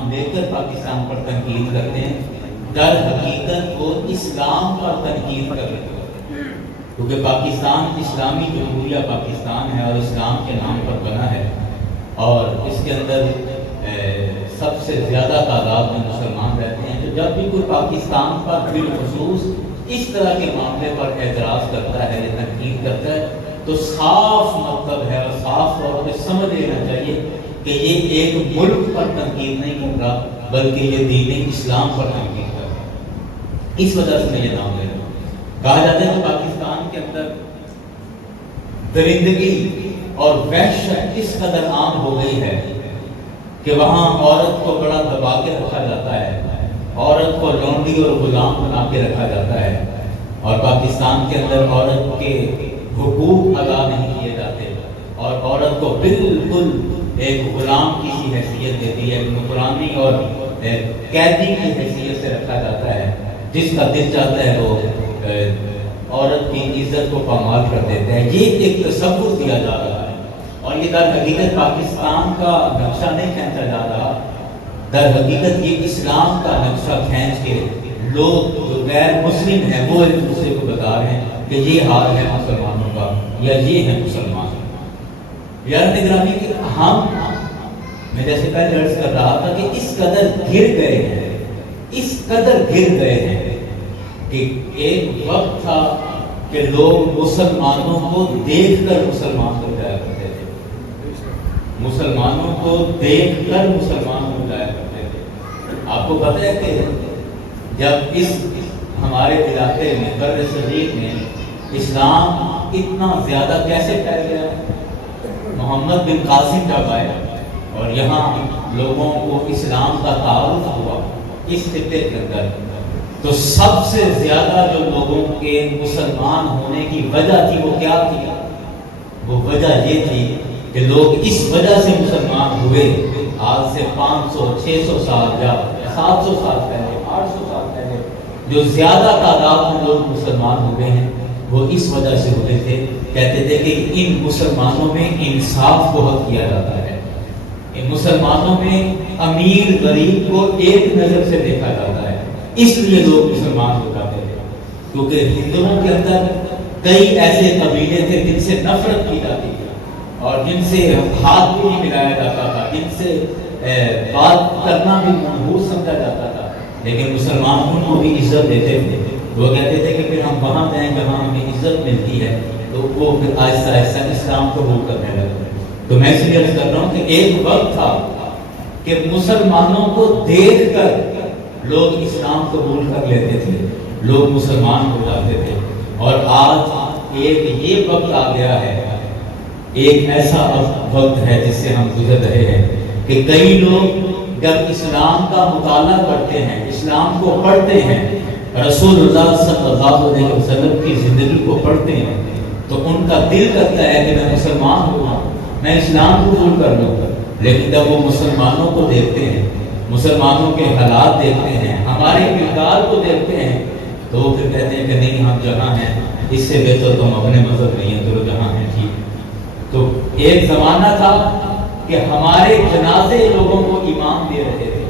نام لے کر پاکستان پر تنقید کرتے ہیں، در حقیقت وہ اسلام پر تنقید کر رہے ہیں، کیونکہ پاکستان اسلامی جمہوریہ پاکستان ہے اور اسلام کے نام پر بنا ہے، اور اس کے اندر سب سے زیادہ تعداد میں مسلمان رہتے ہیں۔ تو جب بھی کوئی پاکستان پر بالخصوص اس طرح کے معاملے پر اعتراض کرتا ہے یا تنقید کرتا ہے تو صاف مطلب ہے اور صاف طور پہ سمجھ لینا چاہیے کہ یہ ایک ملک پر تنقید نہیں کر رہا بلکہ یہ دین اسلام پر تنقید کر رہا ہے۔ اس وجہ سے میں یہ نام لے رہا ہوں۔ کہا جاتا ہے کہ پاکستان کے اندر درندگی اور وحشت اس قدر عام ہو گئی ہے کہ وہاں عورت کو بڑا دبا کے رکھا جاتا ہے، عورت کو لونڈی اور غلام بنا کے رکھا جاتا ہے، اور پاکستان کے اندر عورت کے حقوق ادا نہیں کیے جاتے، اور عورت کو بالکل ایک غلام کی سی حیثیت دیتی ہے، نکرانی اور قیدی کی حیثیت سے رکھا جاتا ہے۔ جس کا دل چاہتا ہے وہ عورت کی عزت کو پامال کر دیتا ہے۔ یہ ایک تصور دیا جا رہا ہے، اور یہ در حقیقت پاکستان کا نقشہ نہیں کھینچا جا رہا، در حقیقت یہ اسلام کا نقشہ کھینچ کے لوگ جو غیر مسلم ہیں وہ ایک دوسرے کو بتا رہے ہیں کہ یہ حال ہے مسلمانوں کا یا یہ ہے مسلمان۔ یار نگرانی کہ میں جیسے پہلے عرض کر رہا تھا کہ اس قدر گر گئے ہیں کہ ایک وقت تھا کہ لوگ مسلمانوں کو دیکھ کر مسلمان ہو جایا کرتے تھے، مسلمانوں کو دیکھ کر مسلمان ہو جایا کرتے تھے۔ آپ کو پتہ ہے کہ جب اس ہمارے علاقے میں بر صغیر میں اسلام اتنا زیادہ کیسے پھیل گیا، محمد بن قاسم جب آئے اور یہاں لوگوں کو اسلام کا تعارف ہوا اس خطے کے اندر، تو سب سے زیادہ جو لوگوں کے مسلمان ہونے کی وجہ تھی وہ کیا تھی؟ وہ وجہ یہ تھی کہ لوگ اس وجہ سے مسلمان ہوئے آج سے 500 600 سال یا 700 سال پہلے 800 سال پہلے جو زیادہ تعداد میں لوگ مسلمان ہوئے ہیں وہ اس وجہ سے ہوتے تھے، کہتے تھے کہ ان مسلمانوں میں انصاف بہت کیا جاتا ہے، ان مسلمانوں میں امیر غریب کو ایک نظر سے دیکھا جاتا ہے، اس لیے لوگ مسلمان ہو جاتے تھے۔ کیونکہ ہندوؤں کے اندر کئی ایسے قبیلے تھے جن سے نفرت کی جاتی تھی اور جن سے ہاتھ بھی نہیں ملایا جاتا تھا، جن سے بات کرنا بھی منحوس سمجھا جاتا تھا، لیکن مسلمان ان کو بھی عزت دیتے تھے۔ وہ کہتے تھے کہ پھر ہم وہاں جائیں جہاں ہمیں عزت ملتی ہے، تو وہ پھر آہستہ آہستہ اسلام قبول کرنے لگے۔ تو میں اس لیے عرض کر رہا ہوں کہ ایک وقت تھا کہ مسلمانوں کو دیکھ کر لوگ اسلام قبول کر لیتے تھے، لوگ مسلمان ہو جاتے تھے، اور آج ایک یہ وقت آ گیا ہے، ایک ایسا وقت ہے جس سے ہم گزر رہے ہیں کہ کئی لوگ جب اسلام کا مطالعہ کرتے ہیں، اسلام کو پڑھتے ہیں، رسول اللہ صلی اللہ علیہ وسلم کی زندگی کو پڑھتے ہیں، تو ان کا دل کرتا ہے کہ میں مسلمان ہوں، میں اسلام قبول کر لوں، لیکن جب وہ مسلمانوں کو دیکھتے ہیں، مسلمانوں کے حالات دیکھتے ہیں، ہمارے کردار کو دیکھتے ہیں، تو وہ پھر کہتے ہیں کہ نہیں، ہم جہاں ہیں اس سے بہتر تو ہم اپنے مذہب نہیں ہیں، تو جہاں ہیں ٹھیک۔ تو ایک زمانہ تھا کہ ہمارے جنازے لوگوں کو ایمان دے رہے تھے،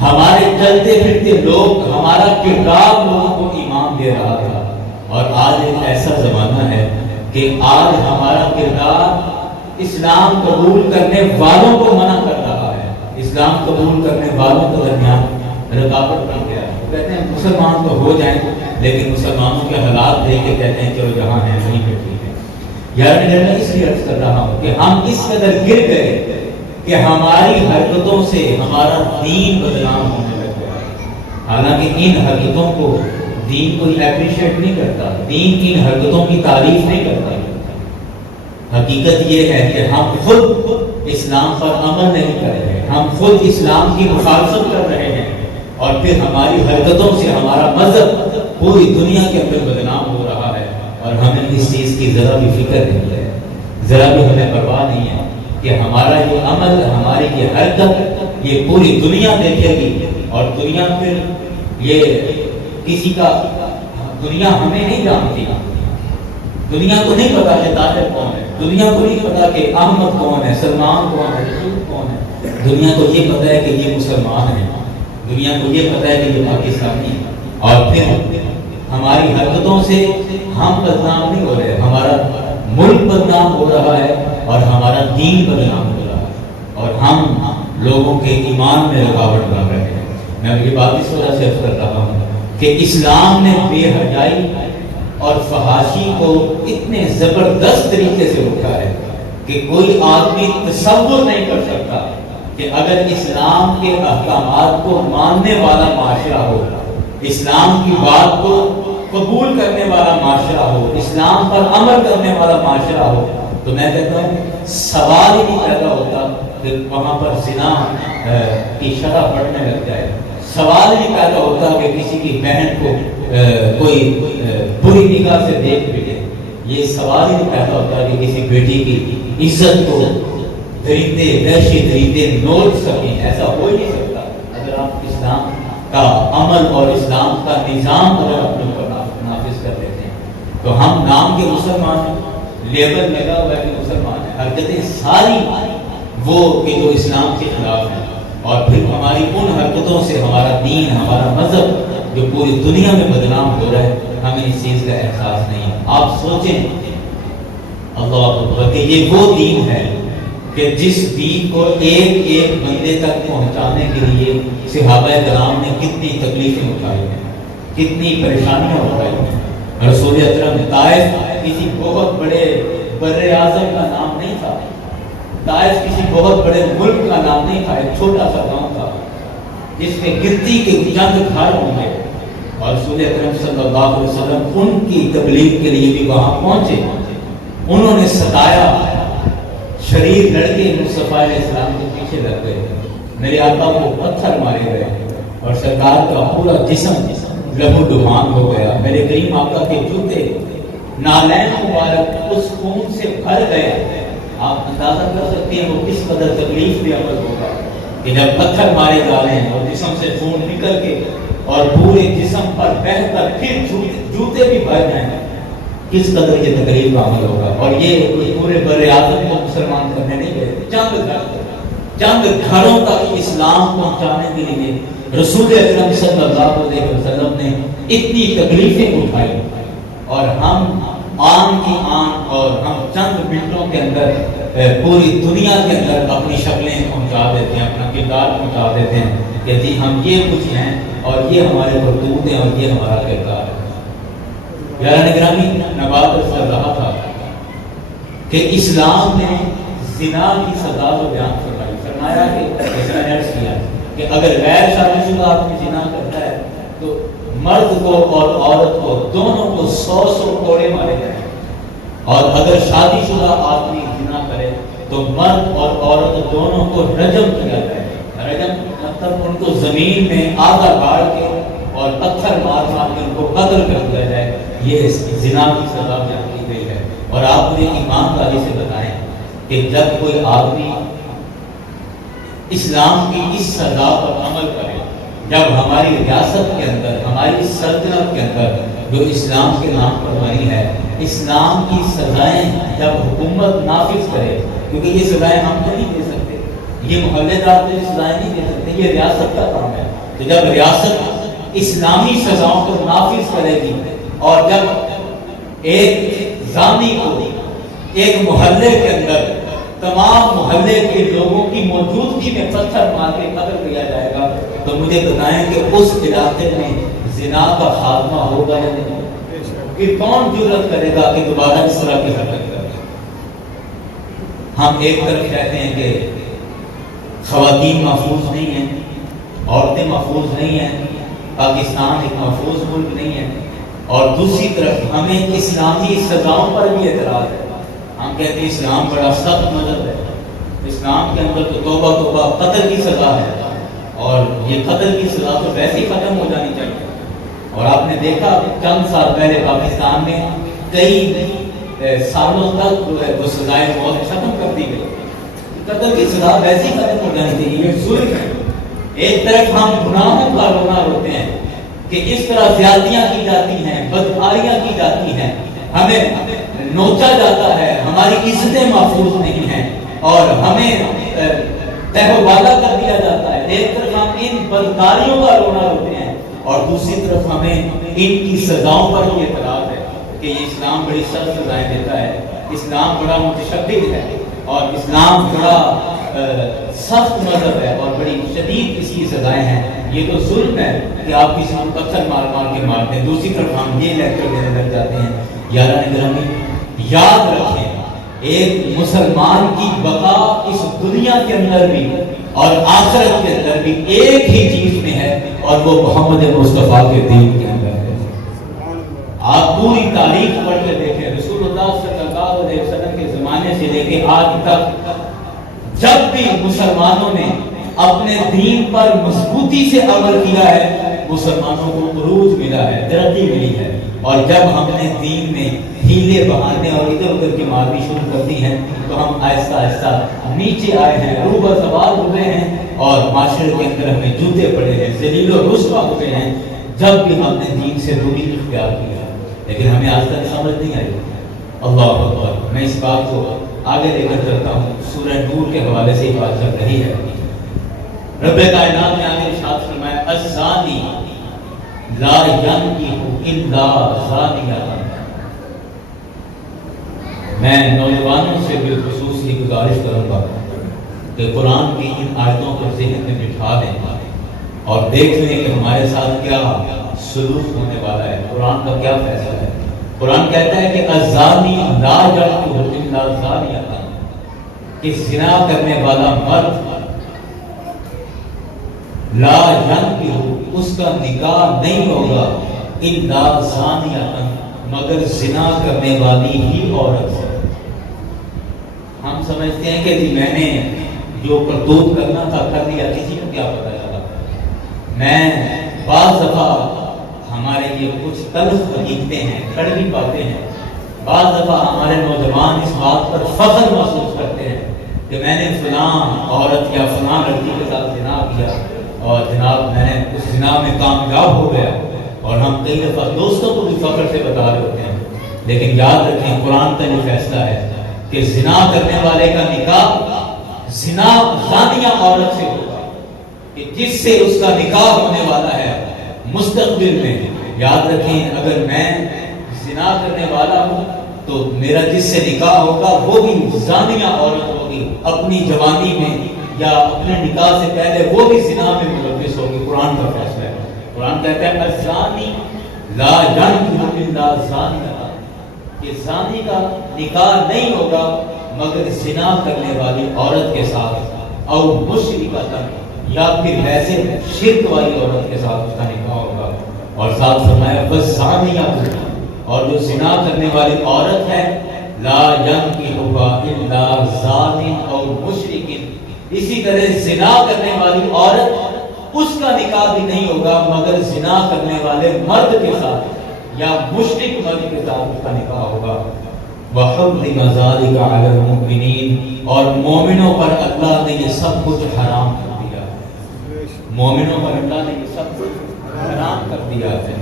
ہمارے چلتے پھرتے لوگ، ہمارا کردار لوگوں کو ایمان دے رہا تھا، اور آج ایک ایسا زمانہ ہے کہ آج ہمارا کردار اسلام قبول کرنے والوں کو منع کر رہا ہے، اسلام قبول کرنے والوں کے درمیان رکاوٹ بن گیا ہے۔ کہتے ہیں مسلمان تو ہو جائیں، لیکن مسلمانوں کے حالات دیکھ کے کہتے ہیں چلو جہاں ہیں وہیں پہ ٹھیک ہے۔ یار میں اس لیے عرض کر رہا ہوں کہ ہم اس قدر گر گئے کہ ہماری حرکتوں سے ہمارا دین بدنام ہونے لگ گیا، حالانکہ ان حرکتوں کو دین کوئی اپریشیٹ نہیں کرتا، دین ان حرکتوں کی تعریف نہیں کرتا۔ حقیقت یہ ہے کہ ہم خود اسلام پر عمل نہیں کر رہے، ہم خود اسلام کی مخالفت کر رہے ہیں، اور پھر ہماری حرکتوں سے ہمارا مذہب پوری دنیا کے اندر بدنام ہو رہا ہے، اور ہمیں اس چیز کی ذرا بھی فکر نہیں ہے، ذرا بھی ہمیں پرواہ نہیں ہے کہ ہمارا یہ عمل، ہماری یہ حرکت یہ پوری دنیا دیکھے گی، اور دنیا پھر یہ کسی کا، دنیا ہمیں نہیں جانتی، دنیا کو نہیں پتا کہ طاہر کون ہے، دنیا کو نہیں پتا کہ احمد کون ہے، سلمان کون ہے، رسول کون ہے، دنیا کو یہ پتہ ہے کہ یہ مسلمان ہیں، دنیا کو یہ پتہ ہے کہ یہ پاکستانی ہیں، اور پھر ہماری حرکتوں سے ہم بدنام نہیں ہو رہے، ہمارا ملک بدنام ہو رہا ہے اور ہمارا دین بدنام ہو رہا ہے، اور ہم لوگوں کے ایمان میں رکاوٹ بن رہے ہیں۔ میں یہ بات اس وجہ سے عرض کر رہا ہوں کہ اسلام نے بے حیائی اور فحاشی کو اتنے زبردست طریقے سے روکا ہے کہ کوئی آدمی تصور نہیں کر سکتا کہ اگر اسلام کے احکامات کو ماننے والا معاشرہ ہو، اسلام کی بات کو قبول کرنے والا معاشرہ ہو، اسلام پر عمل کرنے والا معاشرہ ہو، تو میں کہتا ہوں سوال ہی نہیں پیدا ہوتا کہ وہاں پر زنا کی شرح بڑھنے لگ جائے، سوال ہی پیدا ہوتا کہ کسی کی بہن کو کوئی بری نگاہ سے دیکھ بھی لے، یہ سوال ہی پیدا ہوتا کہ کسی بیٹی کی عزت کو درندے وحشی درندے نوچ سکیں، ایسا ہو ہی نہیں سکتا اگر آپ اسلام کا عمل اور اسلام کا نظام اگر اپنے اوپر نافذ کر لیتے ہیں۔ تو ہم نام کے مسلمان ہیں، لیبل لگا ہوا ہے کہ مسلمان ہیں، حرکتیں ساری وہ کہ جو اسلام کے خلاف ہیں، اور پھر ہماری ان حرکتوں سے ہمارا دین، ہمارا مذہب جو پوری دنیا میں بدنام ہو رہا ہے، ہمیں اس چیز کا احساس نہیں ہے۔ آپ سوچیں اللہ اکبر کہ یہ وہ دین ہے کہ جس دین کو ایک ایک بندے تک پہنچانے کے لیے صحابہ کرام نے کتنی تکلیفیں اٹھائی ہیں، کتنی پریشانیاں اٹھائی ہیں۔ رسول اکرم طائف کسی بہت بڑے بر اعظم کا نام نہیں تھا، طائف کسی بہت بڑے ملک کا نام نہیں تھا، ایک چھوٹا سا گاؤں تھا جس میں گرتی کے چند گھر ہوں گے، اور رسول اکرم صلی اللہ علیہ وسلم ان کی تبلیغ کے لیے بھی وہاں پہنچے۔ انہوں نے ستایا، شریر لڑکے مصطفیٰ علیہ السلام کے پیچھے لگ گئے، میرے آقا کو پتھر مارے گئے اور سرکار کا پورا جسم لہو لہان ہو گیا۔ میرے کریم آقا کے جوتے نالین مبارک اس خون سے بھر گئے۔ آپ اندازہ کر سکتے ہیں وہ کس قدر تکلیف میں عمل ہوگا کہ جب پتھر مارے جا رہے ہیں اور جسم سے خون نکل کے اور پورے جسم پر بہہ کر پھر جوتے بھی بھر جائیں، کس قدر یہ تکلیف کا عمل ہوگا۔ اور یہ پورے بر اعظم کو مسلمان کرنے نہیں گئے، چند گھروں تک اسلام پہنچانے کے لیے رسول اکرم صلی اللہ علیہ وسلم نے اتنی تکلیفیں اٹھائی، اور ہم آن کی آن اور ہم چند منٹوں کے اندر پوری دنیا کے اندر اپنی شکلیں پہنچا دیتے ہیں، اپنا کردار پہنچا دیتے ہیں کہ جی ہم یہ کچھ ہیں اور یہ ہمارے کرتوت ہیں اور یہ ہمارا کردار ہے۔ یاران گرامی، میں بات کر رہا تھا کہ اسلام نے زنا کی سزا کو بیان فرمایا کہ جیسے میں نے عرض کیا کہ اگر غیر شادی شدہ آدمی زنا کرتا ہے تو مرد کو اور عورت کو دونوں کو 100 کوڑے مارے جائیں، اور اگر شادی شدہ آدمی زنا کرے تو مرد اور عورت دونوں کو رجم کیا جائے۔ رجم مطلب ان کو زمین میں آدھا گاڑ کے اور پتھر مار مار کے ان کو قتل کر دیا جائے۔ یہ زنا کی سزا بیان کی گئی ہے۔ اور آپ مجھے ایمانداری سے بتائیں کہ جب کوئی آدمی اسلام کی اس سزا پر عمل کرے، جب ہماری ریاست کے اندر، ہماری سلطنت کے اندر جو اسلام کے نام پر بنی ہے، اسلام کی سزائیں جب حکومت نافذ کرے، کیونکہ یہ سزائیں ہم تو نہیں دے سکتے، یہ محلے دار تو سزائیں نہیں دے سکتے، یہ ریاست کا کام ہے۔ تو جب ریاست اسلامی سزاؤں کو نافذ کرے گی، اور جب ایک زانی کو ایک محلے کے اندر تمام محلے کے لوگوں کی موجودگی میں پتھر مار کے قتل کیا جائے گا، تو مجھے بتائیں کہ اس علاقے میں زنا کا خاتمہ ہوگا یا نہیں؟ کہ کون جرأت کرے گا کہ دوبارہ اس طرح کی حرکت کرے؟ ہم ایک طرف کہتے ہیں کہ خواتین محفوظ نہیں ہیں، عورتیں محفوظ نہیں ہیں، پاکستان ایک محفوظ ملک نہیں ہے، اور دوسری طرف ہمیں اسلامی سزاؤں پر بھی اعتراض ہے۔ ہم کہتے ہیں اسلام بڑا سخت مذہب ہے، اسلام کے اندر تو توبہ توبہ قتل کی سزا ہے، اور یہ قتل کی سزا تو ویسے ہی ختم ہو جانی چاہیے۔ اور آپ نے دیکھا چند سال پہلے پاکستان میں کئی سالوں تک وہ سزائے موت ختم کر دی گئی، قتل کی سزا ویسے ہی ختم ہو جانی چاہیے۔ یہ ظلم ہے۔ ایک طرف ہم گناہوں کا رونا روتے ہیں کہ اس طرح زیادتیاں کی جاتی ہیں، بدکاریاں کی جاتی ہیں، ہمیں نوچا جاتا ہے، ہماری عزتیں محفوظ نہیں ہیں، اور ہمیں تہوادہ کر دیا جاتا ہے۔ ایک طرف ہم ان بدکاریوں کا رونا روتے ہیں اور دوسری طرف ہمیں ان کی سزاؤں پر یہ اعتراض ہے کہ یہ اسلام بڑی سخت سزائیں دیتا ہے، اسلام بڑا متشدد ہے اور اسلام بڑا سخت مذہب ہے اور بڑی شدید اس کی سزائیں ہیں۔ یہ تو ظلم ہے کہ آپ کسی کو پتھر مار مار کے مارتے ہیں۔ دوسری طرف ہم یہ لیکچر دینے لگ جاتے ہیں۔ یاران گرامی، یاد رکھیں ایک مسلمان کی بقا اس دنیا کے اندر بھی اور آخرت کے اندر بھی ایک ہی چیز میں ہے اور وہ محمد مصطفیٰ کے دین کے اندر ہے۔ آپ پوری تاریخ پڑھ کے دیکھیں، رسول اللہ صلی اللہ علیہ وسلم کے زمانے سے لے کے آج تک جب بھی مسلمانوں نے اپنے دین پر مضبوطی سے عمل کیا ہے، مسلمانوں کو عروج ملا ہے، ترقی ملی ہے۔ اور جب ہم نے دین میں ہیلے بہانے اور ادھر ادھر کی مارنی شروع کر دی ہیں تو ہم آہستہ آہستہ نیچے آئے ہیں، روبہ سوال ہوئے ہیں اور معاشرے کے اندر ہمیں جوتے پڑے ہیں، ذلیل و رسوا ہوئے ہیں جب بھی ہم نے دین سے دوری اختیار کیا، لیکن ہمیں آج تک سمجھ نہیں آئی۔ اللہ اکبر۔ میں اس بات کو آگے لے کر چلتا ہوں، سورہ نور کے حوالے سے یہ بات چل رہی ہے۔ رب کائنات نے آگے ارشاد فرمایا الزانی لا ينکح الا زانیۃ۔ میں نوجوانوں سے بالخصوص یہ گزارش کروں گا کہ قرآن کی ان آیتوں کو ذہن میں بٹھا دیں اور دیکھ لیں کہ ہمارے ساتھ کیا سلوک ہونے والا ہے، قرآن کا کیا فیصلہ ہے۔ قرآن کہتا ہے کہ الزانی لا ينکح الا زانیۃ، کہ زنا کرنے والا مرد لا ينکح، اس کا نکاح نہیں ہوگا الا زانیۃ، مگر زنا کرنے والی ہی عورت سے۔ ہم سمجھتے ہیں کہ جی میں نے جو کرتوت کرنا تھا کر لیا، کسی کو کیا پتہ چلا۔ میں بعض دفعہ ہمارے یہ کچھ تلخ حقیقتیں ہیں، کڑوی باتیں ہیں، بعض دفعہ ہمارے نوجوان اس بات پر فخر محسوس کرتے ہیں کہ میں نے فلاں عورت یا فلاں لڑکی کے ساتھ زنا کیا اور جناب میں نے اس زنا میں کامیاب ہو گیا، اور ہم کئی دفعہ دوستوں کو بھی فخر سے بتا رہے ہوتے ہیں۔ لیکن یاد رکھیں قرآن کا یہ فیصلہ ہے کہ زنا کرنے والے کا نکاح زنا زانیہ عورت سے ہوگا، کہ جس سے اس کا نکاح ہونے والا ہے مستقبل میں۔ یاد رکھیں اگر میں زنا کرنے والا ہوں تو میرا جس سے نکاح ہوگا وہ بھی زانیہ عورت ہوگی، اپنی جوانی میں یا اپنے نکاح سے پہلے وہ بھی زنا میں ملوث ہوگی۔ قرآن کا فیصلہ ہے۔ قرآن کہتا ہے الزانی لا ينکح الا زانیۃ، کہ زانی کا نکاح نہیں ہوگا مگر زنا کرنے والی عورت کے ساتھ، او مشرکۃ، یا پھر ویسے شرک والی عورت کے ساتھ اس کا نکاح ہوگا۔ اور ساتھ فرمایا والزانیۃ، اور جو زنا کرنے والی عورت ہے لا ينکحها الا زان او مشرک، اسی طرح زنا کرنے والی عورت اس کا نکاح بھی نہیں ہوگا مگر زنا کرنے والے مرد کے ساتھ یا مشرک مرد کے ساتھ اس کا نکاح ہوگا۔ وَحُرِّمَ ذَلِكَ عَلَى الْمُؤْمِنِينَ، اور مومنوں پر اللہ نے یہ سب کچھ حرام کر دیا، مومنوں پر اللہ نے یہ سب کچھ حرام کر دیا ہے۔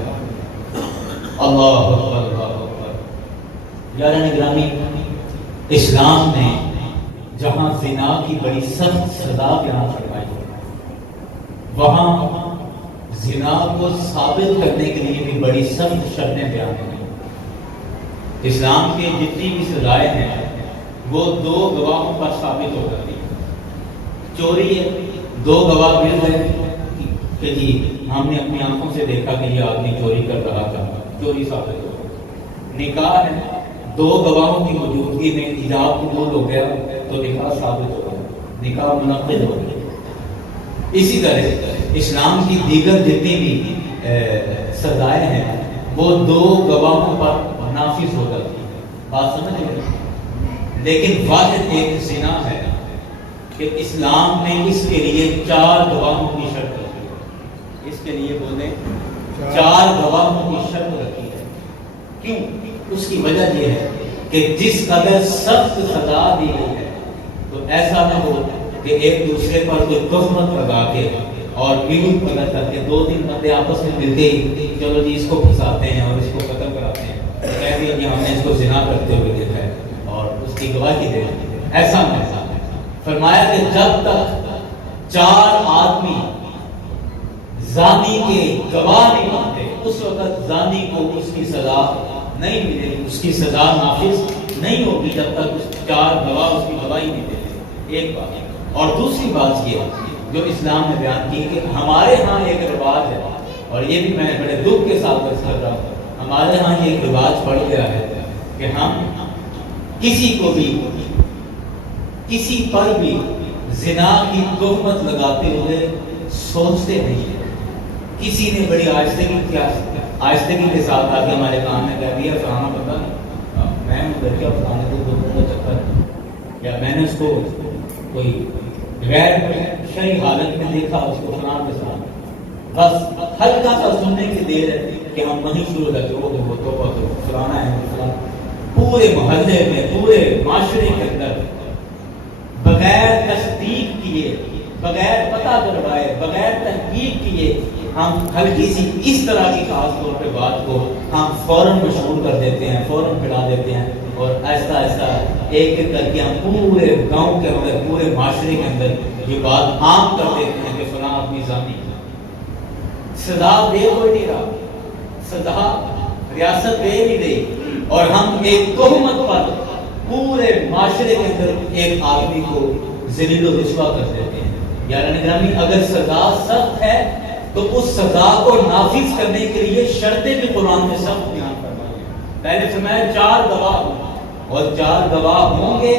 اللہ اکبر، اللہ اکبر۔ یاران گرامی، اسلام نے جہاں زنا کی بڑی سخت سزا بیان فرمائی وہاں زنا کو ثابت کرنے کے لیے بھی بڑی سخت شرطیں بیان کی۔ اسلام کے جتنی بھی سزائیں ہیں وہ دو گواہوں پر ثابت ہو جاتی ہیں۔ چوری ہے، دو گواہ مل گئے کہ جی ہم نے اپنی آنکھوں سے دیکھا کہ یہ آدمی چوری کر رہا تھا، چوری ثابت ہو گئی۔ نکاح ہے، دو گواہوں کی موجودگی میں ایجاب قبول ہو گیا تو نکاح ثابت ہو گیا، نکاح منعقد ہو گیا۔ اسی طرح اسلام کی دیگر جتنی بھی سزائیں ہیں وہ دو گواہوں پر نافذ ہو جاتی ہیں، بات سمجھ گئے؟ لیکن واحد ایک زنا ہے کہ اسلام نے اس کے لیے 4 گواہوں کی شرط رکھی ہے۔ اس کے لیے بولیں 4 گواہوں کی شرط رکھی ہے۔ کیوں؟ اس کی وجہ یہ ہے کہ جس قدر سخت سزا دی گئی ہے تو ایسا نہ ہو کہ ایک دوسرے پر کوئی تہمت لگا کے اور ملک پلٹ کر کے 2 دن بندے آپس میں ملتے ہی چلو جی اس کو پھنساتے ہیں اور اس کو قتل کراتے ہیں، کہہ دیا کہ ہم نے اس کو زنا کرتے ہوئے دیکھا ہے اور اس کی گواہی دے۔ ایسا نہیں، فرمایا کہ جب تک 4 آدمی زانی کے گواہ نہیں بنتے، اس وقت زانی کو اس کی سزا نہیں ملے گی، اس کی سزا نافذ نہیں ہوگی جب تک اس 4 گواہ اس کی گواہی نہیں دیتے. ایک بات. اور دوسری بات یہ جو اسلام نے بیان کی کہ ہمارے ہاں ایک رواج ہے، اور یہ بھی میں بڑے دکھ کے ساتھ عرض کر رہا ہوں، ہمارے ہاں یہ ایک رواج پڑ گیا ہے کہ ہم کسی کو بھی کسی پر بھی زنا کی تہمت لگاتے ہوئے سوچتے نہیں ہیں. کسی نے بڑی آہستگی کے ساتھ آگے ہمارے کام میں کہہ دیا فلانا بندہ میں ادھر کیا فلانے کو چکر، یا میں نے اس کو کوئی غیر شرعی حالت میں دیکھا اس کو فلاں کے ساتھ، بس ہلکا سا سننے کی دیر ہے کہ ہم وہیں شروع کرتے وہ تو فلانا ہے فلانا. پورے محلے میں پورے معاشرے کے اندر بغیر تصدیق کیے، بغیر پتہ کروائے، بغیر تحقیق کیے ہم ہلکی سی اس طرح کی خاص طور پہ بات کو ہم فوراً مشہور کر دیتے ہیں، فوراً پھیلا دیتے ہیں، اور ایسا ایسا ایک ایک کر کے ہم پورے گاؤں کے اندر پورے معاشرے کے اندر یہ بات عام کر دیتے ہیں کہ فلاں آدمی زانی. سزا دے کوئی نہیں رہا، سزا ریاست دے نہیں رہی، اور ہم ایک تہمت پر پورے معاشرے کے اندر ایک آدمی کو ذلیل و رسوا کر دیتے ہیں. یاران گرامی، اگر سزا سخت ہے تو اس سزا کو نافذ کرنے کے لیے شرطیں بھی قرآن میں سخت بیان فرمائی ہیں. پہلے فرمایا 4 گواہ ہوں، اور 4 گواہ ہوں گے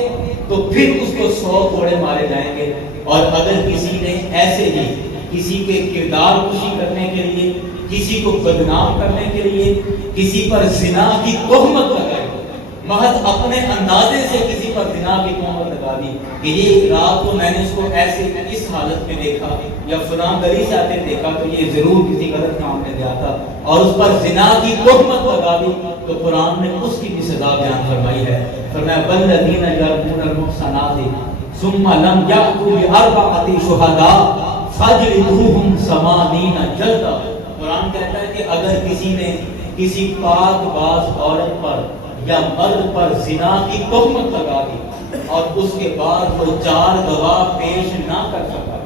تو پھر اس کو 100 کوڑے مارے جائیں گے. اور اگر کسی نے ایسے ہی کسی کے کردار کشی کرنے کے لیے، کسی کو بدنام کرنے کے لیے، کسی پر زنا کی تہمت لگائی، محض اپنے اندازے سے کسی پر زنا کی تہمت لگا دی کہ یہ رات کو میں نے اس کو ایسے اس حالت میں دیکھا، یا فلاں گلی سے آتے دیکھا تو یہ ضرور کسی غلط کام میں گیا تھا، اور اس پر زنا کی تہمت لگا دی، تو قرآن نے اس کی بھی سزا بیان فرمائی ہے. فرمایا والذین یرمون المحصنات ثم لم یأتوا بأربعة شہداء فاجلدوہم 80 جلدہ. قرآن کہتا ہے کہ اگر کسی نے کسی پاک باز عورت پر یا مرد پر زنا کی تہمت لگا دی اور اس کے بعد وہ 4 گواہ پیش نہ کر سکا،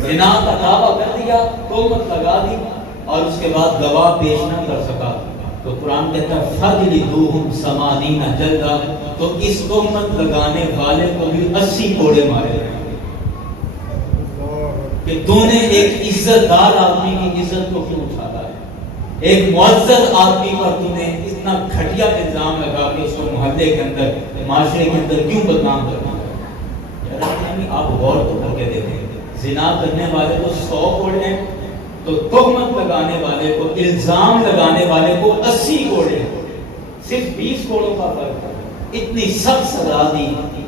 زنا کا دعویٰ کر دیا، تہمت لگا دی اور اس کے بعد گواہ پیش نہ کر سکا، تو قرآن کہتا ہے فَجْلِدُوهُمْ 80 جلدہ، تو اس تہمت لگانے والے کو بھی 80 کوڑے مارے جائیں گے. کہ تو نے ایک عزت دار آدمی کی عزت کو کیوں اٹھاتا ہے، ایک معزز آدمی پر تو نے اتنا گھٹیا الزام لگا کے اس کو محلے کے اندر معاشرے کے اندر کیوں بدنام کرنا ہے. آپ غور تو کر کے دیکھیں، زنا کرنے والے کو 100 کوڑے ہیں تو تہمت لگانے والے کو، الزام لگانے والے کو 80 کوڑے ہیں، صرف 20 کوڑوں کا فرق ہے. اتنی سخت سزا دی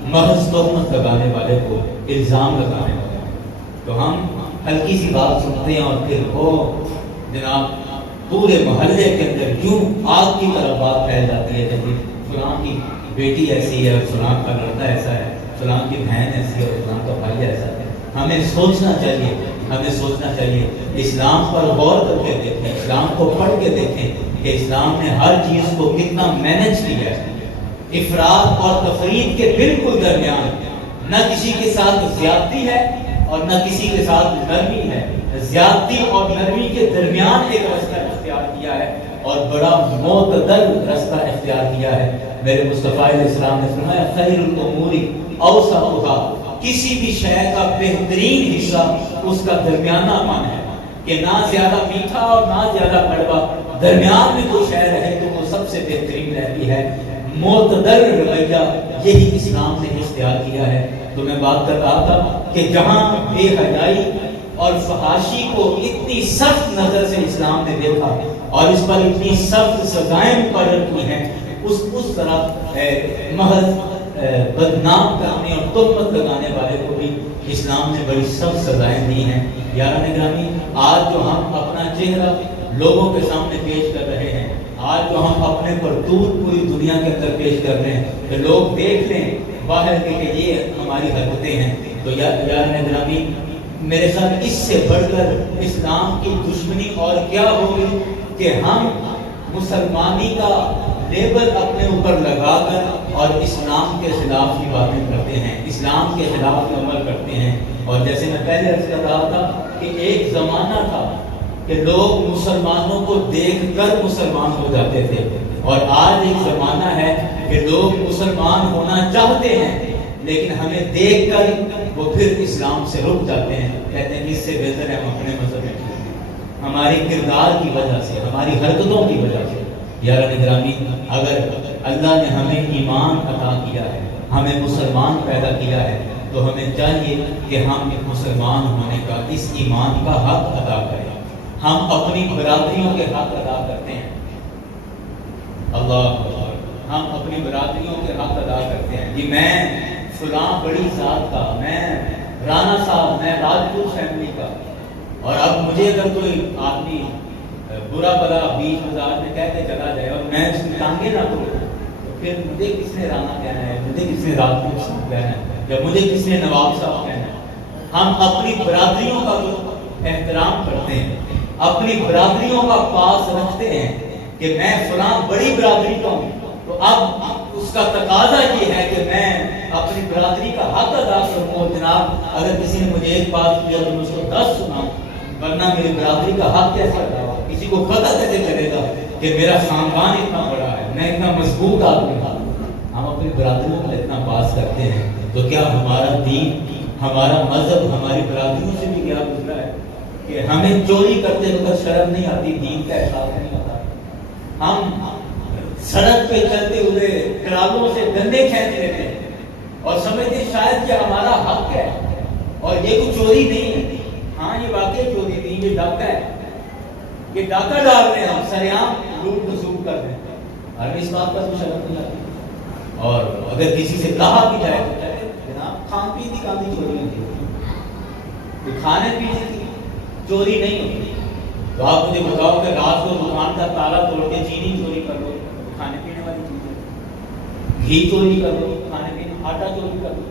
محض تہمت لگانے والے کو، الزام لگانے والے. تو ہم ہلکی سی بات سنتے ہیں اور پھر وہ جناب پورے محلے کے اندر کیوں آگ کی طرح بات پھیل جاتی ہے کہ فلاں کی بیٹی ایسی ہے، فلاں کا لڑکا ایسا ہے، فلاں کی بہن ایسی ہے، فلاں کا بھائی ایسا ہے. ہمیں سوچنا چاہیے، ہمیں سوچنا چاہیے، اسلام پر غور کر کے دیکھیں، اسلام کو پڑھ کے دیکھیں کہ اسلام نے ہر چیز کو کتنا مینج کیا ہے. افراط اور تفریط کے بالکل درمیان، نہ کسی کے ساتھ زیادتی ہے اور نہ کسی کے ساتھ نرمی ہے. زیادتی اور نرمی کے درمیان ایک رستہ اختیار کیا ہے اور بڑا معتدل رستہ اختیار کیا ہے. میرے مصطفیٰ علیہ السلام نے فرمایا خیر الامور اوسطها، کسی بھی شے کا بہترین حصہ اس کا درمیانہ پن ہے، کہ نہ زیادہ میٹھا اور نہ زیادہ کڑوا، درمیان میں کوئی شے رہے تو وہ سب سے بہترین رہتی ہے. معتدل رویہ یہی اسلام نے اختیار کیا ہے. تو میں بات کر رہا تھا کہ جہاں بے حیائی اور فحاشی کو اتنی سخت نظر سے اسلام نے دیکھا اور اس پر اتنی سخت سزائیں مقرر کی ہیں، اس طرح محض بدنام کرنے اور تہمت لگانے والے کو بھی اسلام نے بڑی سخت سزائیں دی ہیں. یاران گرامی، آج جو ہم اپنا چہرہ لوگوں کے سامنے پیش کر رہے ہیں، آج جو ہم اپنے کرتوت پوری دنیا کے اندر پیش کر رہے ہیں کہ لوگ دیکھ لیں باہر کے کہ یہ ہماری حرکتیں ہیں، تو یاران گرامی میرے ساتھ اس سے بڑھ کر اسلام کی دشمنی اور کیا ہوگی کہ ہم مسلمانی کا لیبل اپنے اوپر لگا کر اور اسلام کے خلاف کی باتیں کرتے ہیں، اسلام کے خلاف عمل کرتے ہیں. اور جیسے میں پہلے عرض کر رہا تھا کہ ایک زمانہ تھا کہ لوگ مسلمانوں کو دیکھ کر مسلمان ہو جاتے تھے، اور آج ایک زمانہ ہے کہ لوگ مسلمان ہونا چاہتے ہیں لیکن ہمیں دیکھ کر وہ پھر اسلام سے رک جاتے ہیں، کہتے ہیں اس سے بہتر ہے ہم اپنے مذہب میں ہماری کردار کی وجہ سے، ہماری حرکتوں کی وجہ سے. یاران گرامی، اگر اللہ نے ہمیں ایمان عطا کیا ہے، ہمیں مسلمان پیدا کیا ہے، تو ہمیں چاہیے کہ ہم مسلمان ہونے کا، اس ایمان کا حق ادا کریں. ہم اپنی برادریوں کے حق ادا کرتے ہیں، اللہ، ہم اپنی برادریوں کے حق ادا کرتے ہیں. جی میں فلاں بڑی ذات کا، میں رانا صاحب، میں راجپوت فیملی کا، اور اب مجھے اگر کوئی آدمی برا بلا بیچ بازار میں کہہ کے چلا جائے اور میں اس کی ٹانگیں نہ توڑوں، تو پھر مجھے کس نے رانا کہنا ہے، مجھے کس نے راجپوت صاحب کہنا ہے، یا مجھے کس نے نواب صاحب کہنا ہے. ہم اپنی برادریوں کا احترام کرتے ہیں، اپنی برادریوں کا پاس رکھتے ہیں کہ میں فلاں بڑی برادری کا ہوں، تو اب اس کا تقاضا یہ ہے کہ میں اپنی برادری کا حق ادا کروں. اور جناب اگر کسی نے مجھے ایک بات کیا تو میں اس کو 10 سناؤں، ورنہ میری برادری کا حق کیسے ادا ہوگا؟ کسی کو پتہ کیسے چلے گا کہ میرا خاندان اتنا بڑا ہے، میں اتنا مضبوط آدمی ہوں؟ ہم اپنی برادریوں کا اتنا پاس کرتے ہیں، تو کیا ہمارا دین، ہمارا مذہب ہماری برادریوں سے بھی کیا گزرا ہے کہ ہمیں چوری کرتے وقت شرم نہیں آتی، دین کا احساس نہیں ہوتا؟ ہم سڑک پہ چلتے ہوئے ٹرالوں سے گندے کھینچ لیتے ہیں اور سمجھتے شاید یہ ہمارا حق ہے، اور یہ کوئی چوری نہیں ہے. ہاں یہ واقعی چوری نہیں، یہ ڈاکہ ہے، یہ ڈاکہ ڈال رہے ہیں، ہم سریعام لوٹ کھسوٹ کر رہے ہیں، اور اس بات پر کوئی شرم نہیں آتی. اور اگر کسی سے کہا بھی جائے تو کہتے جناب کھان پین کی کافی چوری ہوتی ہے، کھانے پینے کی چوری نہیں ہوتی. تو آپ مجھے بتاؤ کہ رات کو دکان کا تالا توڑ کے چینی چوری کر لو، کھانے پینے والی چیزیں، گھی چوری کر لو، کھانے پینے، آٹا چوری کر لو،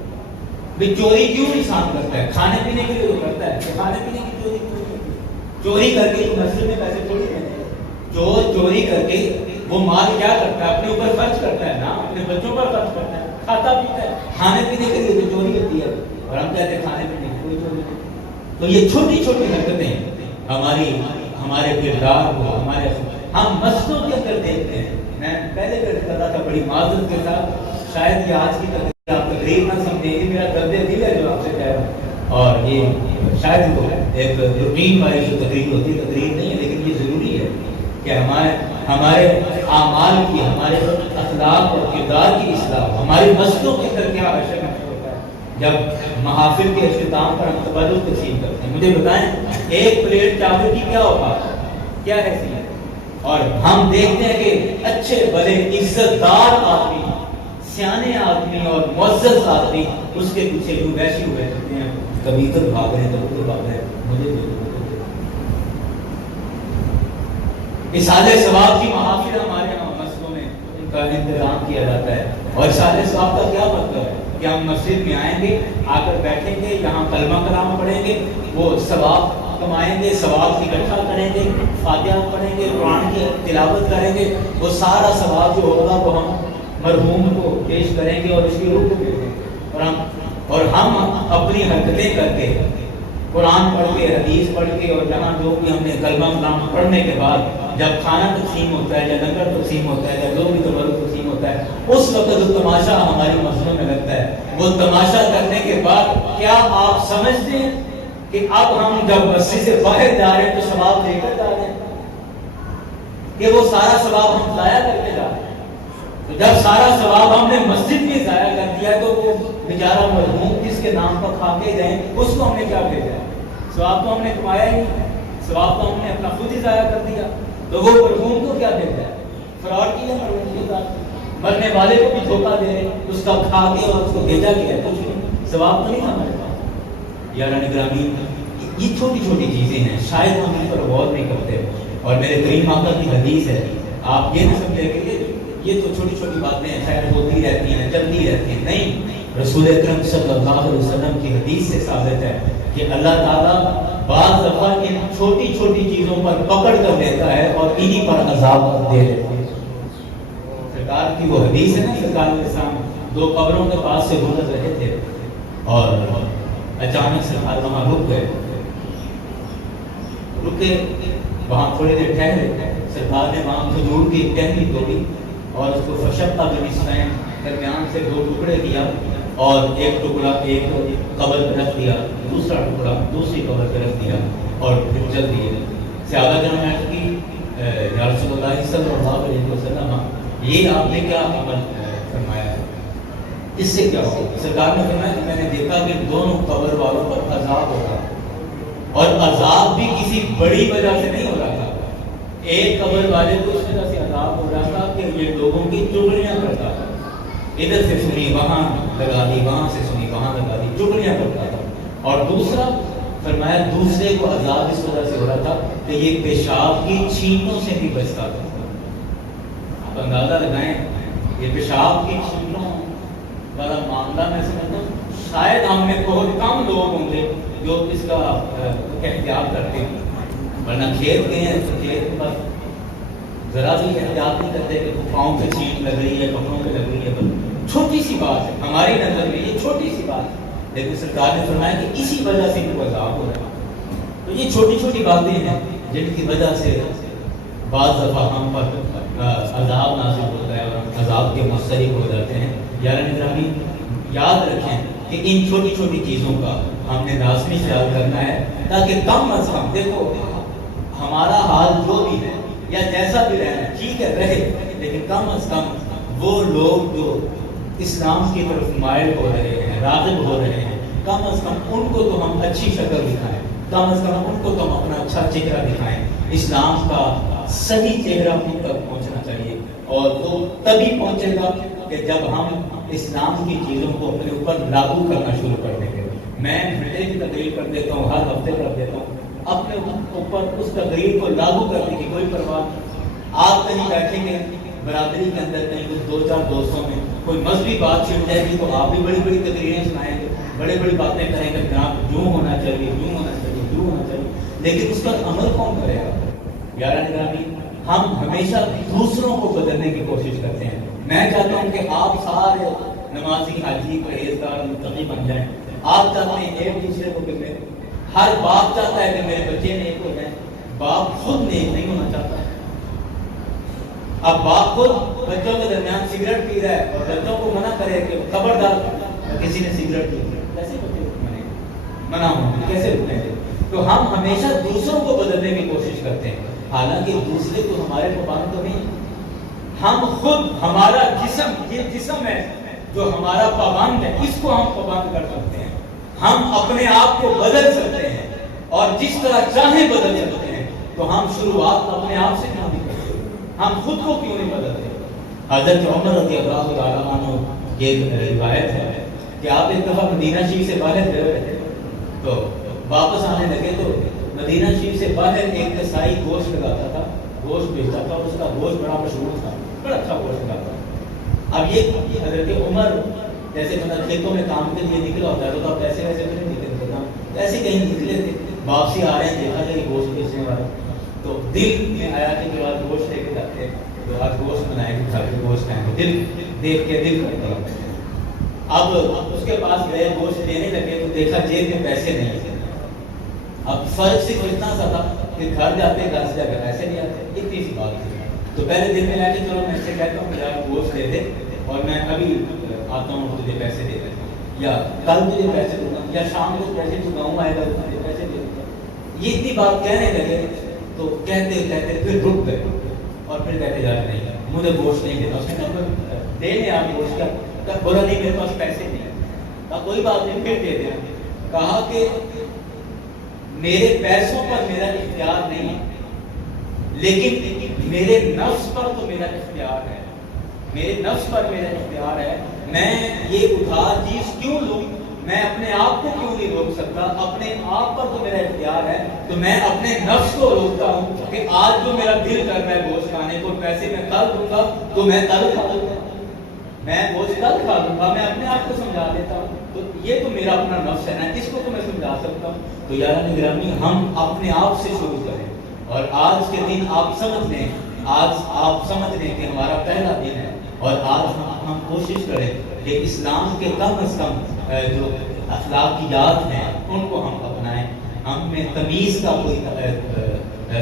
بھئی چوری کیوں انسان کرتا ہے؟ کھانے پینے کے لیے تو کرتا ہے، کہ کھانے پینے کی چوری کیوں کرتی ہے؟ چوری کر کے مسجد میں پیسے تھوڑی دیتے ہیں. چوری کر کے وہ مال کیا کرتا ہے؟ اپنے اوپر خرچ کرتا ہے نا، اپنے بچوں پر خرچ کرتا ہے، کھاتا پیتا ہے. کھانے پینے کے لیے تو چوری ہوتی ہے، اور ہم کہتے ہیں کھانے پینے کی کوئی چوری نہیں. تو یہ چھوٹی چھوٹی حرکتیں ہمارے کردار کو، ہم مسجدوں کے اندر دیکھتے ہیں. میں پہلے کہتا تھا بڑی معذرت کے ساتھ، شاید یہ آج کی تقریر آپ تقریر نہ سمجھیں گے، میرا درد دل ہے جو آپ سے کہہ رہا ہوں، اور یہ شاید وہ ایک روٹین والی جو تقریر ہوتی ہے، تقریر نہیں ہے، لیکن یہ ضروری ہے کہ ہمارے اعمال کی، ہمارے اخلاق اور کردار کی اصلاح. ہماری مسجدوں کے اندر کیا حشر ہوتا ہے جب محافل کے اختتام پر ہم تبرک تقسیم کرتے ہیں؟ مجھے بتائیں ایک پلیٹ چاول کی کیا اوقات ہے، کیا حیثیت ہے؟ اور ہم دیکھتے ہیں کہ اچھے بڑے عزت دار آدمی، سیانے آدمی اور معزز آدمی اس کے پیچھے لوگ ایسے ہوئے رہتے ہیں، کبھی ادھر بھاگ رہے ہیں، کبھی ادھر بھاگ رہے ہیں. مجھے اصحاب ثواب کی محافل ہمارے یہاں مسجدوں میں ان کا انتظام کیا جاتا ہے. اور اصحاب ثواب کا کیا مطلب ہے کہ ہم مسجد میں آئیں گے، آ کر بیٹھیں گے، یہاں کلمہ کلام پڑھیں گے، وہ ثواب کمائیں گے، ثواب اکٹھا کریں گے، فاتحہ پڑھیں گے، قرآن کی تلاوت کریں گے، وہ سارا ثواب جو ہوگا وہ ہم مرحوم کو پیش کریں گے اور اس کی روح کو دیں گے. اور ہم اپنی حرکتیں کر کے، قرآن پڑھ کے، حدیث پڑھ کے، اور جہاں جو بھی ہم نے کلمہ کلام پڑھنے کے بعد جب کھانا تقسیم ہوتا ہے یا لنگر تقسیم ہوتا ہے یا جو بھی تبرک تقسیم ہوتا ہے، اس وقت جو تماشا ہماری مسجدوں میں لگتا ہے، وہ تماشا کرنے کے بعد کیا آپ سمجھتے ہیں کہ اب ہم جب مسجد سے باہر جا رہے ہیں تو ثواب لے کر جا رہے ہیں کہ وہ سارا ثواب ہم ضائع کر کے جا رہے ہیں؟ تو جب سارا ثواب ہم نے مسجد میں ضائع کر دیا تو وہ بیچارہ مرحوم جس کے نام پر کھا کے گئے اس کو ہم نے کیا بھیجا ہے؟ ثواب تو ہم نے کمایا ہی نہیں، ثواب تو ہم نے اپنا خود ہی ضائع کر دیا. تو وہ مرحوم کو کیا بھیجا ہے؟ فراڈ کیا مرحوم کے ساتھ، مرنے والے کو بھی دھوکہ دے رہے، اس کا کھا کے اور اس کو بھیجا گیا ہے، کچھ نہیں، ثواب تو نہیں تھا ہمارے پاس. یاران گرامی، یہ چھوٹی چھوٹی چیزیں ہیں، شاید ہم ان پر غور نہیں کرتے. اور میرے کریم آقا کی حدیث ہے، آپ یہ نہ سمجھیں کہ یہ تو چھوٹی چھوٹی باتیں ہیں، خیر ہوتی رہتی ہیں، چلتی رہتی ہیں. نہیں، رسول اکرم صلی اللہ علیہ وسلم کی حدیث سے ثابت ہے کہ اللہ تعالیٰ بعض دفعہ ان چھوٹی چھوٹی چیزوں پر پکڑ کر لیتا ہے اور انہی پر عذاب دے دیتا ہے۔ سرکار کی وہ حدیث ہے نا، سرکار علیہ السلام 2 قبروں کے پاس سے گزر رہے تھے اور اچانک سرکار وہاں رکے، وہاں تھوڑی دیر ٹھہرے، سرکار نے وہاں کھجور کی ٹہنی توڑی اور اس کو فشقہ بنسبین درمیان سے 2 ٹکڑے کیا اور ایک ٹکڑا ایک قبر پہ رکھ دیا، دوسرا ٹکڑا دوسری قبر پہ رکھ دیا اور پھر چل دیے۔ صحابہ کرام نے عرض کی یا رسول اللہ صلی اللہ علیہ وسلم یہ آپ نے کیا عمل فرمایا ہے، اس سے کیا ہو؟ سرکار نے فرمایا کہ میں نے دیکھا کہ دونوں قبر والوں پر عذاب ہو رہا اور عذاب بھی کسی بڑی وجہ سے نہیں ہو رہا تھا۔ ایک قبر والے کو اس وجہ سے عذاب ہو رہا تھا کہ یہ لوگوں کی چغلیاں کرتا تھا، ادھر سے سنی وہاں لگا دی، وہاں سے سنی وہاں لگا دی، چغلیاں کرتا تھا۔ اور دوسرا فرمایا دوسرے کو عذاب اس وجہ سے ہو رہا تھا کہ یہ پیشاب کی چھینٹوں سے بھی بچتا تھا۔ آپ اندازہ لگائیں یہ پیشاب کی چھینٹوں والا معاملہ میں سمجھتا ہوں شاید ہم میں بہت کم لوگ ہوں گے جو اس کا احتیاط کرتے ہیں، ورنہ کھیت گئے ہیں تو کھیت پر ذرا بھی احتیاط نہیں کرتے کہ پاؤں پہ چھینٹ لگ رہی ہے، کپڑوں پہ لگ رہی ہے، چھوٹی سی بات ہے ہماری نظر میں، یہ چھوٹی سی بات ہے، لیکن سرکار نے فرمایا کہ اسی وجہ سے ان کو عذاب ہو رہا ہے۔ تو یہ چھوٹی چھوٹی باتیں ہیں جن کی وجہ سے بعض دفعہ ہم پر عذاب نازل ہوتا ہے اور ہم عذاب کے مستحق ہو جاتے ہیں۔ یاران گرامی یاد رکھیں کہ ان چھوٹی چھوٹی چیزوں کا ہم نے لازمی خیال کرنا ہے تاکہ کم از کم، دیکھو ہمارا حال جو بھی ہے یا جیسا بھی رہنا ٹھیک ہے رہے، لیکن کم از کم وہ لوگ جو اسلام کی طرف مائل ہو رہے ہیں، راغب ہو رہے ہیں، کم از کم ان کو تو ہم اچھی شکل دکھائیں، کم از کم ان کو تو ہم اپنا اچھا چہرہ دکھائیں۔ اسلام کا صحیح چہرہ ان تک پہنچنا چاہیے اور وہ تبھی پہنچے گا کہ جب ہم اسلام کی چیزوں کو اپنے اوپر لاگو کرنا شروع کر دیں گے۔ میں گھنٹے کی تقریر کر دیتا ہوں، ہر ہفتے کر دیتا ہوں، اپنے اوپر اس تقریر کو لاگو کرنے کی کوئی پرواہ نہیں۔ آپ کہیں بیٹھیں گے برادری کے اندر، کہیں کچھ 2-4 دوستوں میں کوئی مذہبی بات چھڑ جائے گی تو آپ بھی بڑی بڑی تقریریں سنائیں گے، بڑی بڑی باتیں کریں گے، جناب یوں ہونا چاہیے، یوں ہونا چاہیے، یوں ہونا چاہیے، لیکن اس پر عمل کون کرے گا؟ یاران گرامی ہم ہمیشہ دوسروں کو بدلنے کی کوشش کرتے ہیں۔ میں چاہتا ہوں کہ آپ سارے نمازی، حاجی، پرہیزگار، متقی بن جائیں۔ آپ چاہتے ہیں ایک دوسرے کو بگڑے، ہر باپ چاہتا ہے کہ میرے بچے نیک ہو جائیں، باپ خود نیک نہیں ہونا چاہتا ہے۔ اب باپ خود بچوں کے درمیان سگریٹ پی رہا ہے اور بچوں کو منع کرے کہ خبردار کسی نے سگریٹ پی، کیسے بچے منع ہوں گے، کیسے رکیں گے؟ تو ہم ہمیشہ دوسروں کو بدلنے کی کوشش کرتے ہیں، حالانکہ دوسرے کو ہمارے پابند تو نہیں، ہم خود، ہمارا جسم، یہ جسم ہے جو ہمارا پابند ہے، اس کو ہم پابند کر سکتے ہیں۔ ہم اپنے آپ کو بدل سکتے ہیں اور جس طرح چاہیں بدل سکتے ہیں، تو ہم شروعات اپنے آپ سے کیوں نہیں کرتے؟ ہم خود کو کیوں نہیں بدلتے؟ حضرت عمر رضی اللہ تعالیٰ عنہ کی ایک روایت ہے کہ آپ ایک دفعہ مدینہ شریف سے باہر گئے ہوئے تھے، تو واپس آنے لگے تو مدینہ شریف سے باہر ایک کسائی گوشت لگاتا تھا، گوشت بیچتا تھا، اور اس کا گوشت بڑا مشہور تھا، بڑا اچھا گوشت لگاتا تھا۔ اب یہ حضرت عمر جیسے مطلب کھیتوں میں کام کے لیے نکلا ہوتا ہے تو پیسے ویسے بھی نہیں نکلتے تھا، ایسے کہیں نکلے تھے، واپسی آ رہے ہیں، دیکھا کہ گوشت بیچنے والا، تو دل میں آیا کہ آج گوشت لے کے جاتے ہیں تو آج گوشت بنائے گے، کھا کے گوشت کھائیں گے، دل دیکھ کے دل کرتا ہے۔ اب اس کے پاس گئے، گوشت لینے لگے تو دیکھا جیب میں پیسے نہیں تھے۔ اب فرق صرف اتنا سا تھا کہ گھر جاتے، گھر سے جا کے پیسے نہیں آتے، اتنی سی بات تھی۔ تو پہلے دن میں لا کے چلو میں سے کہتا ہوں کہ آپ گوشت دے دے اور میں ابھی آتا ہوں تجھے پیسے دے دیں، یا کل تجھے پیسے دوں گا، یا شام کو پیسے چکاؤں آئے گا تجھے پیسے دے دوں گا۔ یہ اتنی بات کہنے لگے تو کہتے کہتے پھر رک گئے اور پھر کہتے جا رہے نہیں مجھے گوشت نہیں دینا، اس نے کہا دے دیں آپ گوشت کا، بولا نہیں میرے پاس پیسے نہیں، کہا کوئی بات نہیں پھر دے دیں۔ کہا کہ میرے پیسوں پر میرا اختیار نہیں ہے، لیکن میرے نفس پر تو میرا اختیار ہے، میرے نفس پر میرا اختیار ہے، میں یہ ادھار چیز کیوں لوں، میں اپنے آپ کو کیوں نہیں روک سکتا، اپنے آپ پر تو میرا اختیار ہے، تو میں اپنے نفس کو روکتا ہوں کہ آج جو میرا دل کر رہا ہے گوشت کھانے کو، پیسے میں کل دوں گا تو میں کل کھا لوں گا، میں گوشت کل کھا لوں گا، میں اپنے آپ کو سمجھا دیتا ہوں۔ تو یہ تو میرا اپنا نفس ہے نا، اس کو تو میں سمجھا سکتا ہوں. تو یاران گرامی ہم اپنے آپ سے شروع کریں، اور آج کے دن آپ سمجھ لیں، آج آپ سمجھ لیں کہ ہمارا پہلا دن ہے، اور آج ہم کوشش کریں کہ اسلام کے کم از کم جو اخلاقیات ہیں ان کو ہم اپنائیں. ہم میں تمیز کا کوئی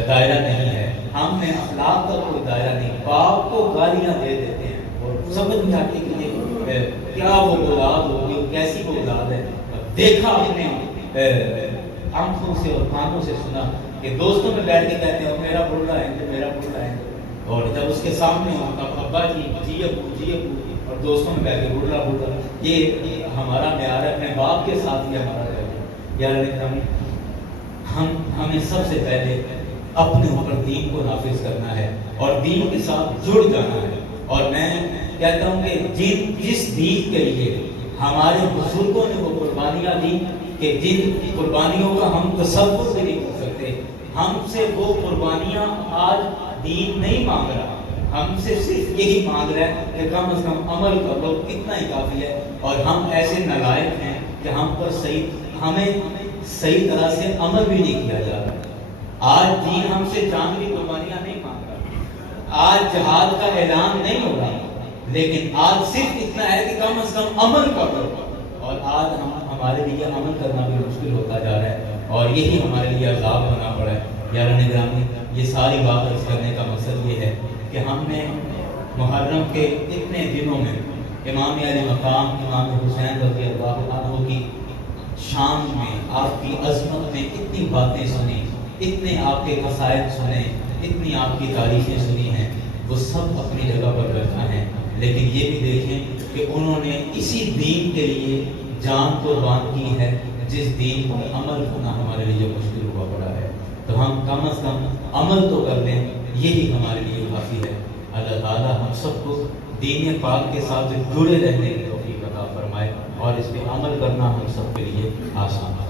دائرہ نہیں ہے، ہم میں اخلاق کا کوئی دائرہ نہیں. باپ کو گالیاں دے دیتے ہیں اور سمجھ نہیں آتی کہ کیا وہ اولاد ہوگی، کیسی وہ اولاد ہے. دیکھا اپنے آنکھوں سے اور کانوں سے سنا کہ دوستوں میں بیٹھ کے کہتے ہیں میرا بڑھڑا ہے، میرا بڑھڑا ہے، اور جب اس کے سامنے ہو تب ابا جی جی ابو جی ابو، اور دوستوں میں بیٹھ کے بڑھڑا بڑھڑا. یہ ہمارا معیار ہے، اپنے باپ کے ساتھ ہی ہمارا ہے. یار ہمیں سب سے پہلے اپنے اوپر دین کو نافذ کرنا ہے اور دین کے ساتھ جڑ جانا ہے. اور میں کہتا ہوں کہ جس دین کے لیے ہمارے بزرگوں نے وہ قربانیاں دی کہ جن قربانیوں کا ہم تصور بھی نہیں کر سکتے، ہم سے وہ قربانیاں آج دین نہیں مانگ رہا، ہم سے صرف یہی مانگ رہا ہے کہ کم از کم عمل کر لو، اتنا ہی کافی ہے. اور ہم ایسے نالائق ہیں کہ ہمیں صحیح طرح سے عمل بھی نہیں کیا جا رہا. آج دین ہم سے جان کی قربانیاں نہیں مانگ رہا، آج جہاد کا اعلان نہیں ہو رہا، لیکن آج صرف اتنا ہے کہ کم از کم عمل کر لو. اور آج ہمارے لیے عمل کرنا بھی مشکل ہوتا جا رہا ہے، اور یہی ہمارے لیے عذاب ہونا پڑا ہے. یاران گرامی، یہ ساری بات عرض کرنے کا مقصد یہ ہے کہ ہم نے محرم کے اتنے دنوں میں امام علی مقام امام حسین رضی اللہ عنہ کی شان میں، آپ کی عظمت میں اتنی باتیں سنی، اتنے آپ کے قصائد سنے، اتنی آپ کی تعریفیں سنی ہیں، وہ سب اپنی جگہ پر بیٹھا ہیں. لیکن یہ بھی دیکھیں کہ انہوں نے اسی دین کے لیے جان قربان کی ہے جس دین کو عمل کرنا ہمارے لیے مشکل ہوا پڑا ہے. تو ہم کم از کم عمل تو کر لیں، یہی ہمارے لیے کافی ہے. اللہ تعالیٰ ہم سب کو دین پاک کے ساتھ جڑے رہنے کی توفیق عطا فرمائے، اور اس پہ عمل کرنا ہم سب کے لیے آسان ہے.